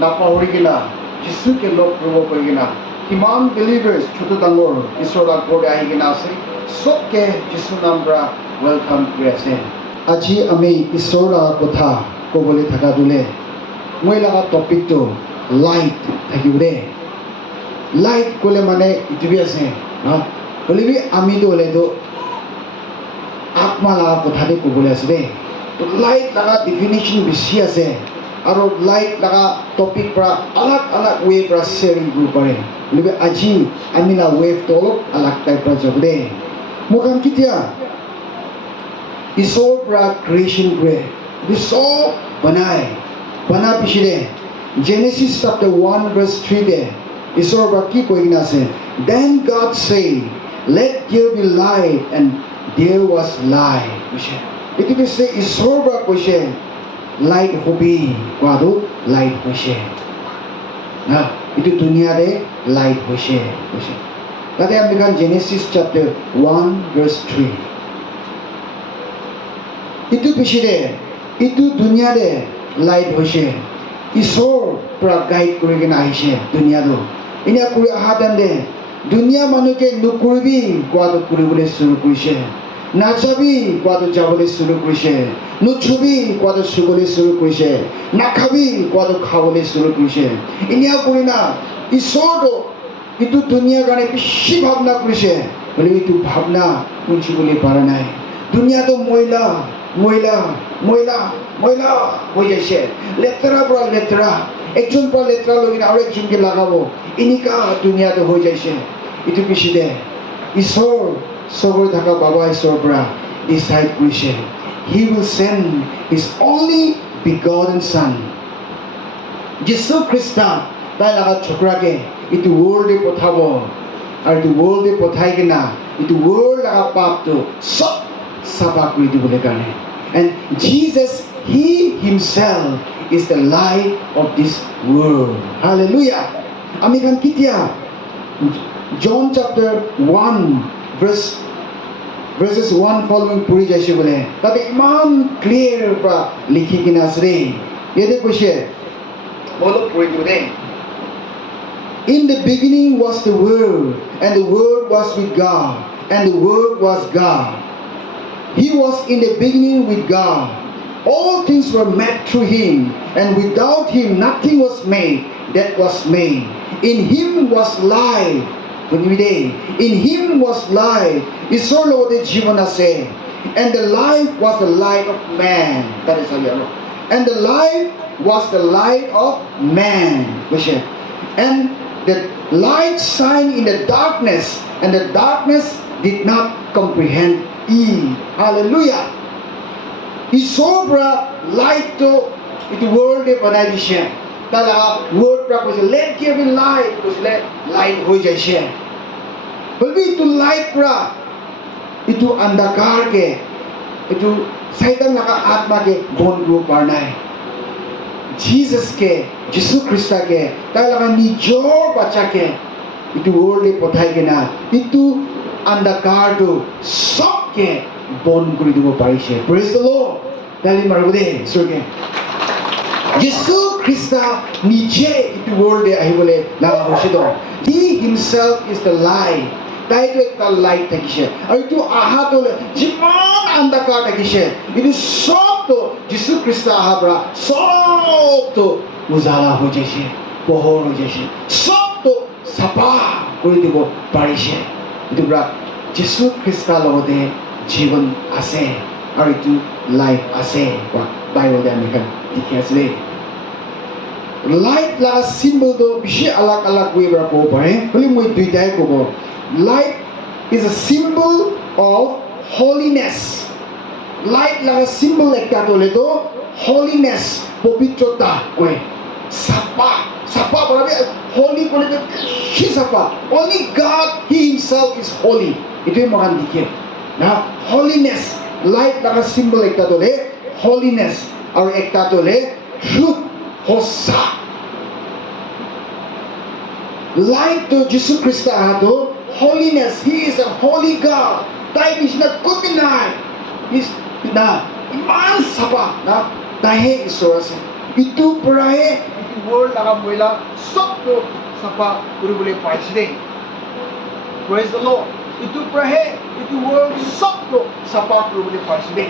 নাপাহৰি কিনা যিশুকে লগ কৰিব পাৰি কিনা কিমান বিলিভাৰ্ছ ছোট ডাঙৰ ঈশ্বৰৰ আগতে আহি কিনা আছে চবকে যিশু নাম পৰা ৱেলকাম কৰি আছে আজি আমি ঈশ্বৰৰ কথা ক'বলৈ থকা দিলে মই লগা টপিকটো লাইট থাকিব দেই লাইট ক'লে মানে ইটোৱে আছে হ'লেবি আমিতো হ'লেতো আত্মা লগা কথাতে ক'বলৈ আছে দেই লাইট লগা ডেফিনেশ্যন বেছি আছে আৰু লাইট লগা টপিক পৰা আলাগ আলাগ ৱে পৰা শ্বেয়াৰিং কৰিব পাৰে হ'লেবি আজি আমি না ৱেভটো অলপ আলাগ টাইপ পৰা যাব দেই মোক কেতিয়া ঈশ্বৰৰ পৰা ক্ৰিয়েশ্যন কৰে চব বনাই পিছতে জেনেচিছ চেপ্টাৰ 1 verse 3 দে ঈশ্বৰৰ পৰা কি কৈ কিনে আছে then God say let there be light and there was light কৈছে এইটো কৈছে ঈশ্বৰৰ পৰা কৈছে লাইট হবি কোৱাটো লাইট হৈছে না এইটো দুনিয়াৰে লাইট হৈছে কৈছে তাতে আমি কাৰণ জেনেচিছ চেপ্টাৰ 1 verse 3 ইটো পিছতে ইটো দুনিয়াৰে লাইট হৈছে ঈশ্বৰ পৰা গাইড কৰি কিনে আহিছে দুনিয়াটো এনে কৰি অহা তেন্তে দুনিয়া মানুহকে নকৰিবি কোৱাটো কৰিবলৈ চুৰু কৰিছে নাযাবি কোৱাটো যাবলৈ চুৰু কৰিছে নুচুবি কোৱাটো চুবলৈ চুৰু কৰিছে নাখাবি কোৱাটো খাবলৈ চুৰু কৰিছে এনে কৰি না ঈশ্বৰটো ইটো দুনিয়াৰ কাৰণে বেছি ভাৱনা কৰিছে বুলি ইটো ভাৱনা শুনিবলৈ পৰা নাই দুনিয়াটো মহিলা হৈ যাইছে লেতেৰাৰ পৰা লেতেৰা একজন পৰা লেতেৰা লৈ কিনে আৰু একজনকে লগাব এনেকা দুনিয়াটো হৈ যাইছে ইটো পিছতে ঈশ্বৰ চবৰে থকা বাবা ঈশ্বৰৰ পৰা ডিচাইড কৰিছে he will send his only begotten son যীশু খ্ৰীষ্ট তাই লগা ছোকৰাকে ইটো ৱৰ্ল্ডে পঠাব আৰু ইটো ৱৰ্ল্ডে পঠাই কিনা ইটো ৱৰ্ল্ড লগা পাপটো চব চাফা কৰি দিবলৈ কাৰণে and Jesus he himself is the light of this world hallelujah আমি kan kitia John chapter 1 verses 1 following puri jaise bole tate iman clear pra likhi kina asre yede koise bolo puri dibe in the beginning was the word and the word was with God and the word was God he was in the beginning with God all things were made through him and without him nothing was made that was made in him was life in him was life ঈশ্বৰ লগতে জীৱন আছে and the life was the light of man that is how and the life was the light of man and the light shine in the darkness and the darkness did not comprehend it hallelujah ঈশ্বৰ পৰা লাইটটো এইটো ৱৰ্ল্ডে বনাই দিছে তালা word পৰা কৈছে let there be light কৈছিলে লাইট হৈ যাইছে বলবি ইটো লাইট পৰা ইটো অন্ধকাৰকে ইটো শয়তান লগা আত্মাকে বন্ধ কৰিব পৰা নাই যীশু খ্ৰীষ্টকে তাই লগা নিজৰ বাচ্চাকে ইটো ৱৰ্ল্ডে পঠাই কিনা ইটো অন্ধকাৰটো চবকে বন্ধ কৰি দিব পাৰিছে praise the Lord তালি মাৰিব দেই ঈশ্বৰকে যীশু খ্ৰীষ্ট নিজে ইটো ৱৰ্ল্ডে আহিবলৈ লগা হৈছিল he himself is the light তাইতো একটা লাইট থাকিছে আৰু ইটো আহাতলৈ যিমান অন্ধকাৰ থাকিছে ইটো চবটো যীশু খ্ৰীষ্ট অহাৰ পৰা চবটো উজালা হৈ যাইছে পোহৰ হৈ যাইছে চবটো চাফা কৰি দিব পাৰিছে ইটো পৰা যীশু খ্ৰীষ্টৰ লগতে জীৱন আছে আৰু ইটো লাইফ আছে বাইবেলতে আমি দেখি আছিলে লাইট লগা চিম্বলটো বেছি আলাগ আলাগ ৱে পৰা ক'ব পাৰে হ'লে মই দুইটাই ক'ব light is a symbol of holiness light laga symbol ekta toleto holiness pobitrota koe sapa barabe holy kole to shi sapa only God he himself is holy ite mohan dikhe na holiness light laga symbol ekta tole holiness aru ekta tole truth hosa light to Jesus Christ ahato holiness he is a holy God tai is not kuminai is na iman sapa na tahe isorase itu perahe world laga moila sob to sapa kuribole paise de. Praise the Lord. Itu prahe itu world sob to sapa kuribole paise de.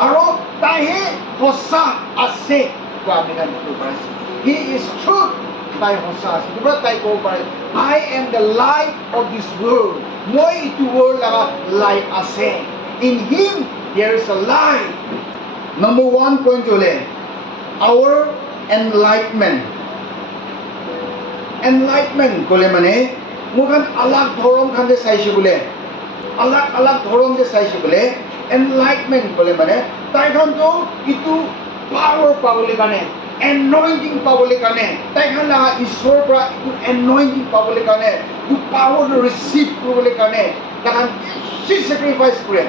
Aro tahe hosa ase ko ami kan to paise. He is truth. Tai hosa ase. Dibra tai ko paise. I am the light of this world. Moi itu world laga light ase. In him there is a light. Number 1 point jole. Our enlightenment. Enlightenment kole mane mukan alag dhorom khande saise bole. Alag dhorom je saise bole. Enlightenment kole mane tai khan to itu power pabole kane. Anointing pabole kane. Tai khan la ishwar pra itu anointing pabole kane. Tu power to receive pabole kane. Tai khan she sacrifice kore.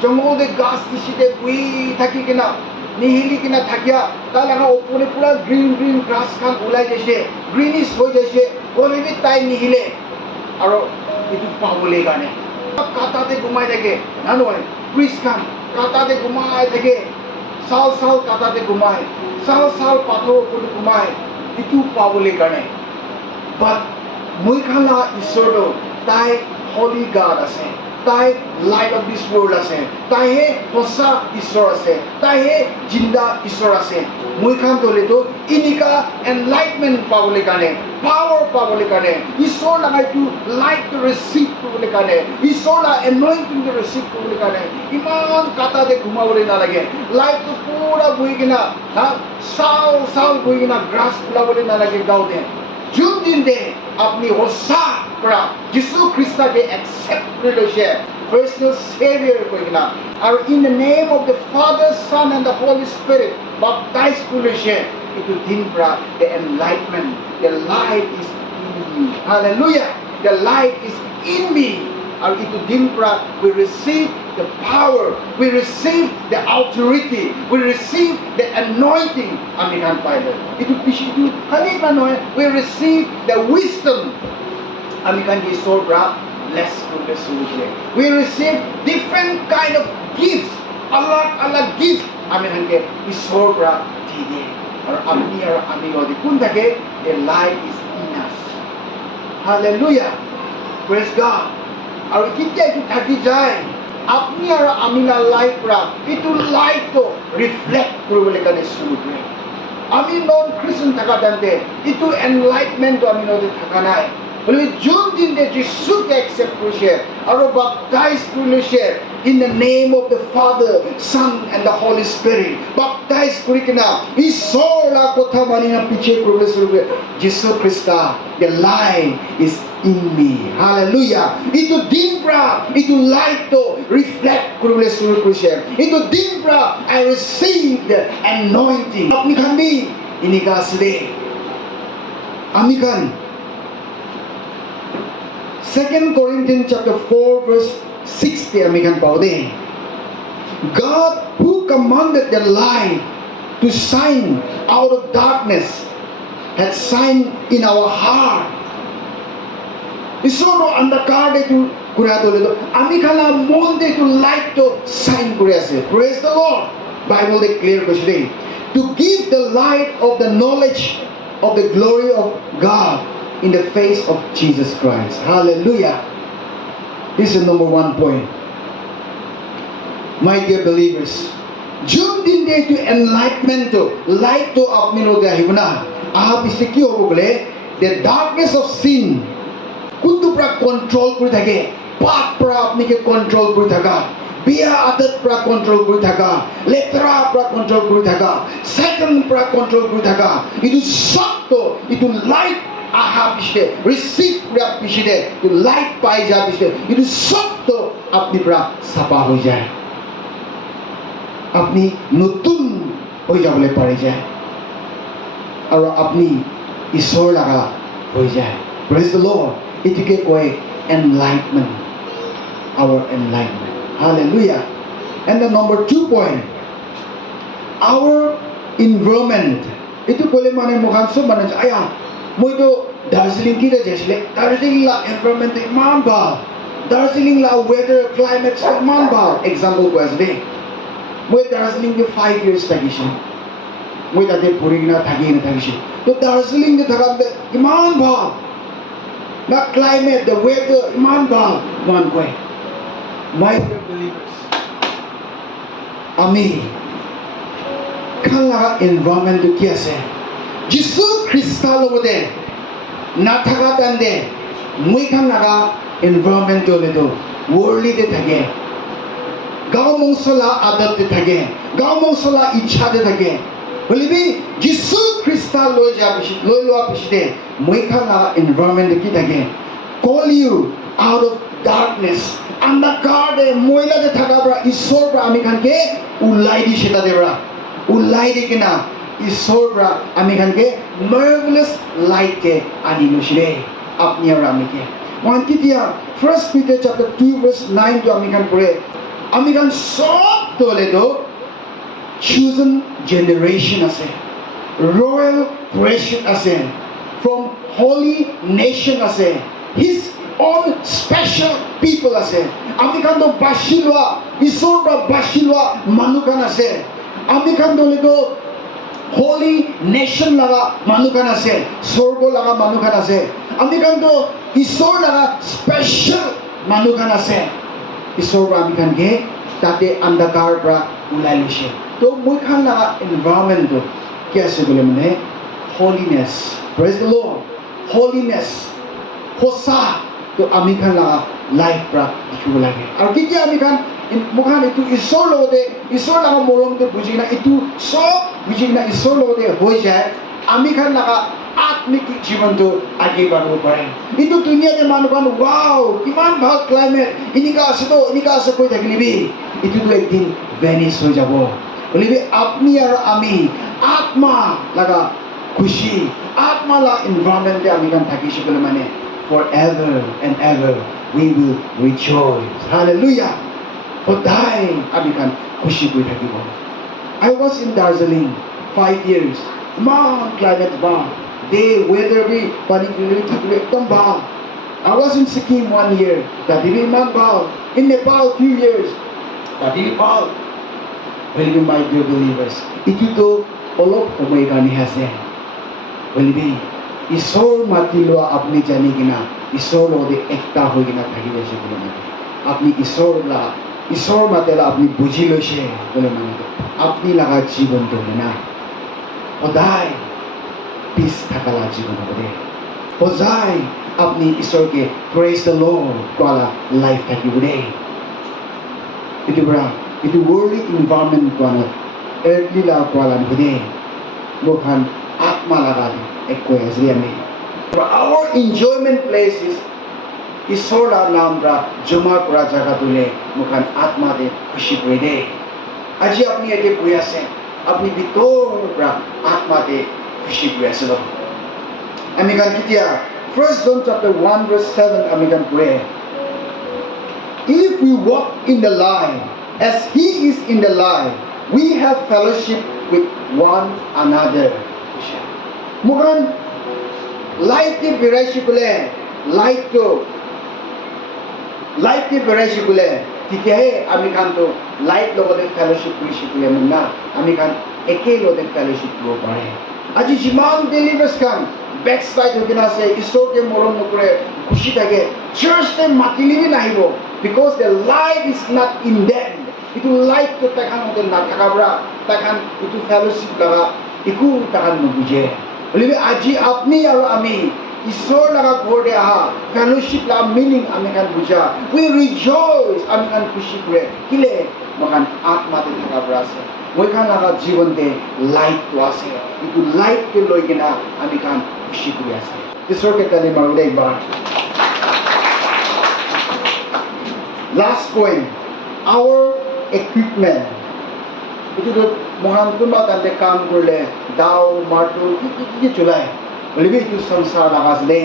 Jangol de gas tisite bui thaki kena nihili kena thakia talaga opone pura green grass khan ulai jaise greenish hoi jaise ole bi tai nihile aro itu pabole gane kata te gumai thake nanoi priest khan kata te gumai thake sal kata te gumai sal pathor puri gumai itu pabole gane but moi khan la ishwar do tai holy God ase tai light of this world ase tai he hosa ishwar ase tai he jinda ishwar ase moi khan dole to inika enlightenment pabole kane power pabole kane ishwar lagai tu light to receive pabole kane ishwar la anointing to receive pabole kane iman kata de ghumabole na lage light to pura bui kina ha sal bui kina grass pulabole na lage gau de jun din de apni hosa pra Jesus Christ ke accept relation personal savior koigna or in the name of the Father, Son and the Holy Spirit baptized relation itu din pra the enlightenment the light is in you hallelujah the light is in me or itu din pra we receive the power we receive the authority we receive the anointing amikan paile itu pisitu kali manoy we receive the wisdom amikan di sobra bless to the solution we receive different kind of gifts alag gift amikan ke isobra tide or amni or amigo di punta ke the light is in us hallelujah praise God और कितने itu थकी जाए अपनी और अमीला life रा itu light to reflect करने का शुरू करें अमी नॉन क्रिश्चियन थका दंते itu enlightenment to अमी नॉन थका ना है बोले जून दिन दे जिसु के accept करूँगे और baptize करूँगे in the name of the Father, Son and the Holy Spirit baptize करूँगा ईश्वर ला कोथा मानी ना पीछे करूँगे शुरू जिसु Crysta the light is in me hallelujah itu din pra itu light to reflect kरूँगे शुरू करूँगे itu din pra I receive the anointing अपनी खानी इन्हीं का असले अमिकन 2 Corinthians chapter 4 verse 60 amikan paude God who commanded the light to shine out of darkness had shined in our heart isono andakar de tu kura dole do amikala mon de tu light to shine kure ase praise the Lord Bible de clear koshde to give the light of the knowledge of the glory of God in the face of Jesus Christ. Hallelujah. This is number 1 point. My dear believers, June din day to enlightenment to light to apmino de hibna. Ahap isiki hobo gole the darkness of sin. Kuntu pra control kuri thake. Paap pra apni ke control kuri thaka. Biya adat pra control kuri thaka. Letra pra control kuri thaka. Satan pra control kuri thaka. Itu sabto, itu light aha pishte receive pra pishte to light pai ja pishte itu sob to apni pra sapa ho jaye apni notun ho jabole pare jaye aur apni ishwar laga ho jaye praise the Lord it ke koi enlightenment our enlightenment hallelujah and the number 2 point our environment itu kole mane mukhan so mane aya moi to Darjeeling ki da jesle Darjeeling la environment iman ba Darjeeling la weather climate iman ba example ko asbe moi Darjeeling ke 5 years tagisha মই তাতে পঢ়ি কিনা থাকিছোঁ তো দাৰ্জিলিং থকা ইমান ভাল না ক্লাইমেট দ্য ৱেডাৰ ইমান ভাল ইমান কয় মাই ডিয়াৰ বিলিভাৰ্ছ আমি খান লগা এনভাইৰনমেণ্টটো কি আছে যীশু খ্ৰীষ্টৰ লগতে নাথাকা টাইমতে মই খান লগা এনভাইৰনমেণ্টটো হ'লেতো ৱৰ্ল্ডলিতে থাকে গাঁও মংচলা আদতে থাকে গাঁও মংচলা ইচ্ছাতে থাকে বুলিবি যীশু খ্ৰীষ্ট লৈ লোৱা পিছতে মই খান লগা এনভাইৰনমেণ্টটো কি থাকে কল ইউ আউট অফ ডাৰ্কনেছ আন্ধাকাৰতে মহিলাতে থকাৰ পৰা ঈশ্বৰৰ পৰা আমি খানকে ওলাই দিছে তাতে পৰা ওলাই দি কিনা ঈশ্বৰৰ পৰা আমি খানকে মাৰ্ভেলাছ লাইটকে আনি লৈছিলে আপুনি আৰু আমিকে মই তেতিয়া 1 Peter chapter 2 verse 9 টো আমি খান পঢ়ে আমি খান সব তোলেতো chosen generation আছে royal creation আছে from holy nation আছে his own special people আছে আমি খান তো বাছি লোৱা ঈশ্বৰৰ পৰা বাছি লোৱা মানুহ খান আছে আমি খান তোলেতো holy nation laga manukan ase sorgo laga manukan ase ami kan to isor laga special manukan ase isor ba ami kan ge tate andakar pra ulai lise to moi khan laga environment to ki ase bole mane holiness praise the lord holiness hosa to ami khan laga life pra dikhibo lage aru ki ami khan mukhan itu isor logote isor laga morom to bujina itu sob bujina isor logote hoi jay ami khan laga atmik jiban to age baro pare itu dunia de manukan wow kiman bhal climate inika ase koi thakilibi itu to ekdin vanish hoi jabo bolibi apni aru ami atma laga khushi atma la environment de ami kan thakishi bole mane forever and ever we will rejoice hallelujah Hodai ami kan khushi koi thakibo I was in Darjeeling 5 years man climate ba day weather bi pani kili thakile ekdom ba I was in Sikkim 1 year that be man ba in Nepal few years that be ba will be my dear believers itu to olop homoy kani hase will be isor matilo apni jani kina isor ode ekta hoi kina thakibe se bole mane apni isor la ঈশ্বৰ মাতেলা আপুনি বুজি লৈছে বলে মানে আপনি লাগা জীবন তো না সদায় পিছ থাকালা জীবন হবে সদায় আপনি ঈশ্বৰকে প্ৰেজ দ্য লৰ্ড কোৱালা লাইফ থাকিব দেই এইটো পৰা এইটো ৱৰ্ল্ডলি এনভাইৰনমেণ্ট কোৱালা এৰ্থলি লা কোৱালা নহদে মোখান আত্মা লাগা একো আছে আমি our enjoyment place is ঈশ্বৰ নাম ৰা জমা কৰা জায়গা তুলে মুখান আত্মা দে খুশি কৰি দে আজি আপনি এতে বহি আছে আপনি ভিতৰ পৰা আত্মা দে খুশি কৰি আছে আমি গান কেতিয়া 1 John chapter 1 verse 7 আমি গান পঢ়ে if we walk in the light as he is in the light we have fellowship with one another মুখান লাইট কে বিৰাইছি বলে লাইট তো লাইট কে বেৰাইছি বোলে তেতিয়াহে আমি খান তো লাইট লগতে ফেলোশ্বিপ কৰিছি বোলে না আমি খান একেই লগতে ফেলোশ্বিপ কৰিব পাৰে আজি যিমান বিলিভাৰ্ছ খান বেক সাইড হৈ কিনে আছে ঈশ্বৰকে মৰম নকৰে খুচি থাকে চাৰ্চতে মাতিলেই নাহিব because the light is not in them এইটো লাইটটো তাহাঁতে নাথাকাৰ পৰা তাহাঁত এইটো ফেলোশ্বিপ লগা একো তাহাঁত নুবুজে বুলিবি আজি আপুনি আৰু আমি ঈশ্বৰ লগা ঘৰতে আহা ফেলোশ্বিপ লা মিনিং আমি খান বুজা উই ৰিজয়ছ আমি খান খুশি কৰে কিলে মখান আত্মাতে থকা পৰা আছে মই খান লগা জীৱনতে লাইটটো আছে এইটো লাইটকে লৈ কিনা আমি খান খুশি কৰি আছে ঈশ্বৰকে তালি মাৰো দেই বাৰ লাষ্ট পইণ্ট আৱাৰ ইকুইপমেণ্ট এইটো মহান কোনোবা তাতে কাম কৰিলে দাও মাৰ্টুল কি চলায় বলিবি itu সংসার laga sele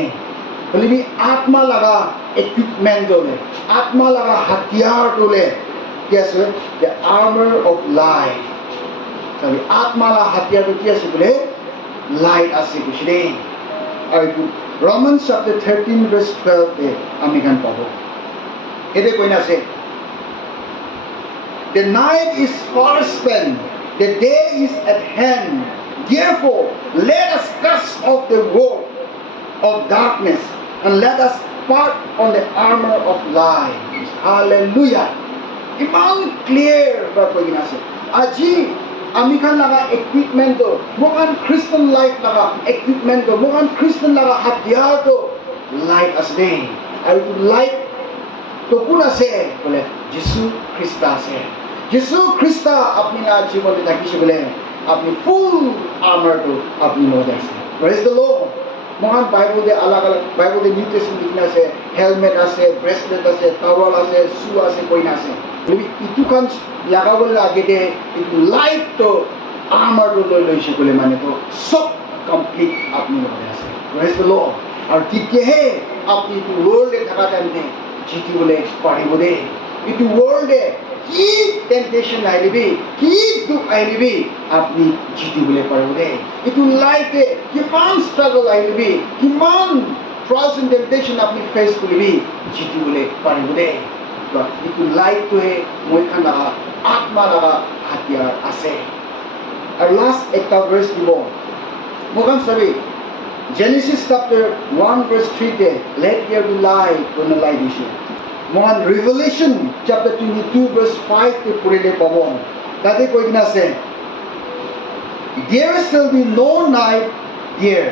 bolibi atma laga equipment dole atma laga hathiyar dole yes the armor of light sabi atma laga hathiyar to kiya bole light ase kuchide aru Romans chapter 13 verse 12 de ami kan pabo ede koina ase the night is far spent the day is at hand Therefore, let us cast off the world of darkness and let us part on the armor of light. Hallelujah. Iman clear ba ko ginase. Aji আমি খান লাগা equipment to mokan Christian life laga equipment to mokan Christian laga hatyar to light asde. Aru to light to kun ase bole Jesu Christa ase. Jesu Christa apni la jibon te thakise bole apni full armor to apni lode ase. Praise the Lord. Mohan Bible de alag alag Bible de New Testament likhna ase helmet ase bracelet ase towel ase shoe ase koina ase. Itu kan lagabol age de itu light to armor to loise bole mane to sob complete apni lode ase. Praise the Lord. Aur kitye he apni itu world e thaka time jiti bole paribo de itu world e ki temptation ailibi ki dukh ailibi apni jiti bole paribo de itu life e kiman struggle ailibi kiman trials and temptation apni face koribi jiti bole paribo de itu life to he moi khan laga atma laga hatyar ase. Our last ekta verse dibo mokan sabi Genesis chapter 1 verse 3 te let there be light kona light issue. Mohan Revelation chapter 22 verse 5 te purile pabo. Tade koi gina se there shall be no night there.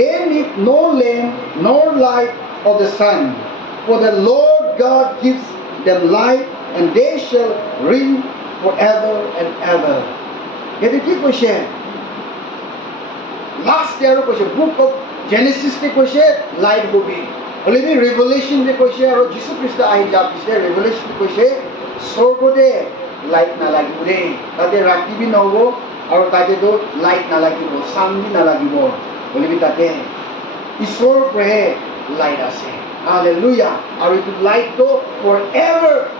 They need no lamp nor light of the sun. For the Lord God gives them light and they shall reign forever and ever. Yadi ki koi she last year ko book of Genesis te ko light hobi already Revelation te ko aro Jesus Christ ai jab is Revelation ko sorgo de light na lagibo tate rati bi no ho aro tate do light na lagibo sun bi na lagibo already tate isor pre light ase. Hallelujah. Aro itu light to forever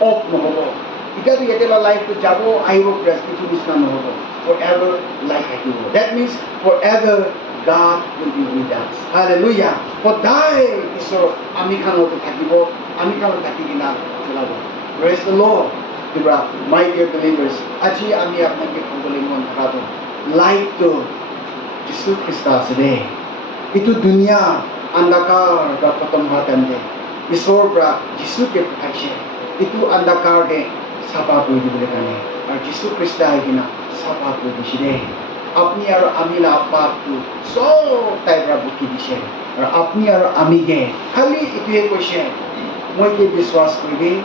off no hobo ita to yetela light to jabo aibo presbyterian bisna no hobo forever light hakibo. That means forever God will be with us. Hallelujah. For die isor ami khan hote thakibo ami khan thakigina cholabo. Praise the Lord. Dibra my dear believers aji ami apnake khobole mon thakado light to Jesus Christ ase itu dunia andakar ka khatam hatande isor pra Jesus ke phaise itu andakar de sapa koi dibole kane ar Jesus Christ ai gina sapa koi diside apni aro ami la pap tu so taibra buki dise ar apni aro ami ge khali itu e koise moi ke biswas koribe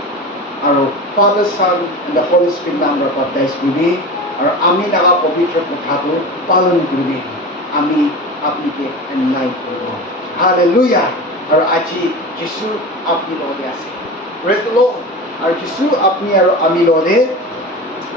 aro Father Son and the Holy Spirit namra baptize koribe ar ami laga pavitra kotha to palan koribe ami apni ke enlighten koribo. Hallelujah. Ar aji Jesu apni lode ase. Praise the Lord. Ar Jesu apni aro ami lode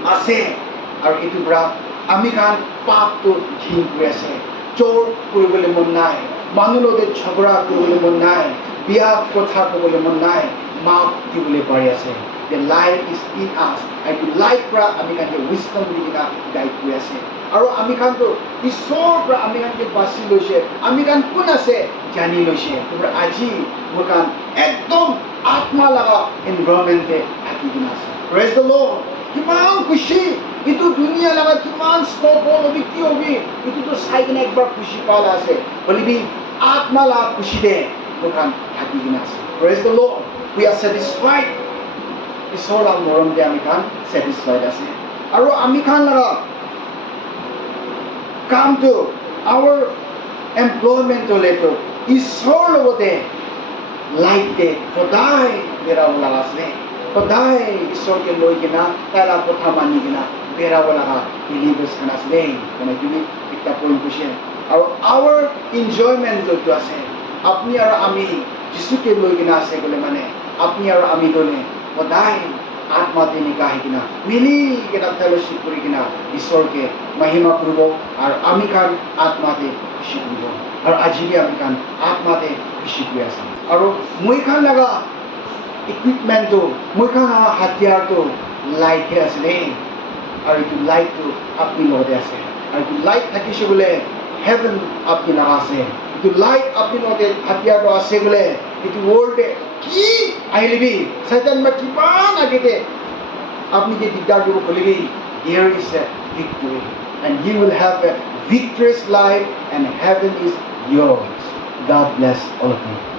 ase ar itu bra ami kan pap to jhin kore ase chor koribole mon nai manu lode jhagora koribole mon nai biya kotha koribole mon nai maaf dibole pari ase. The light is in us. I do light pra ami kan ke wisdom digina guide kore ase aro ami kan to isor pra ami kan ke basi loise ami kan kun ase jani loise tobra aji mokan ekdom atma laga environment te akigina ase. Praise the Lord. Kiman kushi itu dunia laga kiman snowfall hobi ki hobi itu to saigna ekbar kushi pala ase bolibi atma la kushi de mokan akigina ase. Praise the Lord. We are satisfied isor la moram de ami kan satisfied ase aro ami kan laga come to our employment to later isor logote light de kodai bera wala asne kodai isor ke loi kina tara kotha mani kina bera wala believers kana asne kana juni ekta point question our enjoyment to ase apni aro ami Jesu ke loi kina ase gole mane apni aro ami dole kodai atma te nikahi kina mili kina fellowship kori kina isor ke mahima koribo ar ami kan atma te khushi koribo ar ajibi ami kan atma te khushi kori ase aro moi kan laga equipment to moi kan hatyar to light ke ase ar itu light to apni lode ase ar itu light thakise bole heaven apni laga ase itu light apni lode hatyar to ase bole itu world ki ailibi satan ma kiban agete apni je digdar ko kholibi here is a victory and you will have a victorious life, and heaven is yours. God bless all of you.